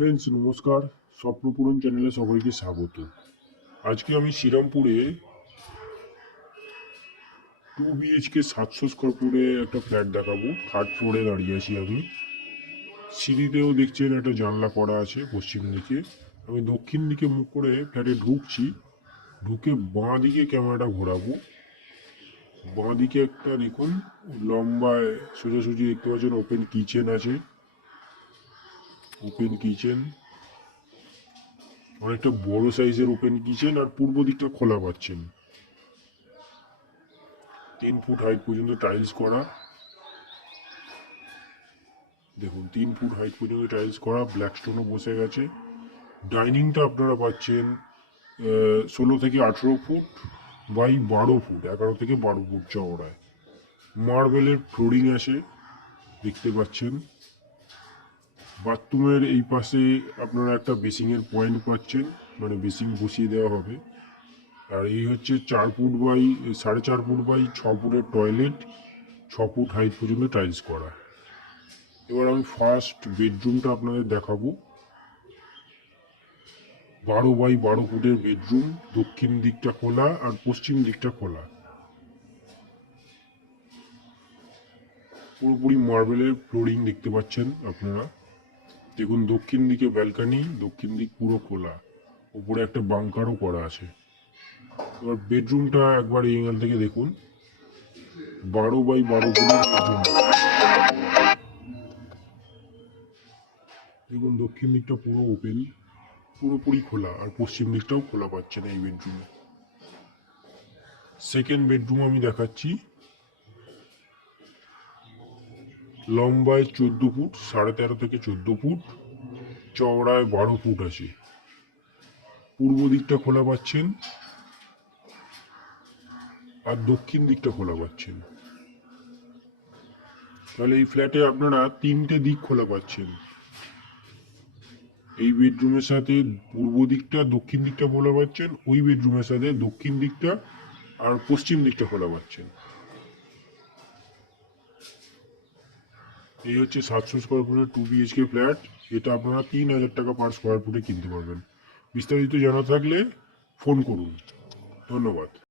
Friends নমস্কার, স্বপ্নপূরণ চ্যানেলে সবাইকে স্বাগত। আজকে আমি শ্রীরামপুরে 2 BHK 700 স্কোয়ার ফুটে একটা ফ্ল্যাট দেখাবো। থার্ড ফ্লোরে দাঁড়িয়ে আছি আমি। সিঁড়িতেও দেখছেন একটা জানলা করা আছে পশ্চিম দিকে। আমি দক্ষিণ দিকে মুখ করে ফ্ল্যাটে ঢুকছি। ঢুকে বাঁ দিকে ক্যামেরাটা ঘোরাবো। বাঁ দিকে একটা দেখুন লম্বায় সোজাসুজি দেখতে পাচ্ছেন ওপেন কিচেন আছে। ওপেন কিচেন, অনেকটা বড় সাইজের ওপেন কিচেন, আর পূর্ব দিকটা খোলা পাচ্ছেন। 3 ফুট হাইট পর্যন্ত টাইলস করা। দেখুন 3 ফুট হাইট পর্যন্ত টাইলস করা, ব্ল্যাক স্টোনও বসে গেছে। ডাইনিংটা আপনারা পাচ্ছেন 16 থেকে 18 ফুট বাই 12 ফুট, 11 থেকে 12 ফুট চওড়ায়। মার্বেলের ফ্লোরিং আছে দেখতে পাচ্ছেন। বাথরুমের এই পাশে আপনারা একটা বেসিংয়ের পয়েন্ট পাচ্ছেন, মানে বেসিং বসিয়ে দেওয়া হবে। আর এই হচ্ছে 4 ফুট বাই 4.5 ফুট বাই 6 ফুটের টয়লেট, 6 ফুট হাইট পর্যন্ত টাইলস করা। এবার আমি ফার্স্ট বেডরুমটা আপনাদের দেখাবো। 12 বাই 12 ফুটের বেডরুম, দক্ষিণ দিকটা খোলা আর পশ্চিম দিকটা খোলা। পুরোপুরি মার্বেলের ফ্লোরিং দেখতে পাচ্ছেন আপনারা। দেখুন দক্ষিণ দিকে ব্যালকানি, দক্ষিণ দিক পুরো খোলা, উপরে একটা বাংকারও করা আছে। এবার বেডরুমটা একবার এই অ্যাঙ্গেল থেকে দেখুন। 12 বাই 12 ফুটের বেডরুম। দেখুন দক্ষিণ দিকটা পুরো ওপেন, পুরোপুরি খোলা, আর পশ্চিম দিকটাও খোলা পাচ্ছেন এই বেডরুমে। সেকেন্ড বেডরুম আমি দেখাচ্ছি। লম্বায় 14 ফুট, 13.5 থেকে 14 ফুট, চওড়ায় 12 ফুট আছে। পূর্ব দিকটা খোলা পাচ্ছেন আর দক্ষিণ দিকটা খোলা পাচ্ছেন। তাহলে এই ফ্ল্যাটে আপনারা 3টে দিক খোলা পাচ্ছেন। এই বেডরুমের সাথে পূর্ব দিকটা, দক্ষিণ দিকটা খোলা পাচ্ছেন, ওই বেডরুমের সাথে দক্ষিণ দিকটা আর পশ্চিম দিকটা খোলা পাচ্ছেন। এই হচ্ছে 700 স্কোয়ার ফুটের 2 BHK ফ্ল্যাট। এটা আপনারা 3,000 টাকা পার স্কোয়ার ফুটে কিনতে পারবেন। বিস্তারিত জানা থাকলে ফোন করুন। ধন্যবাদ।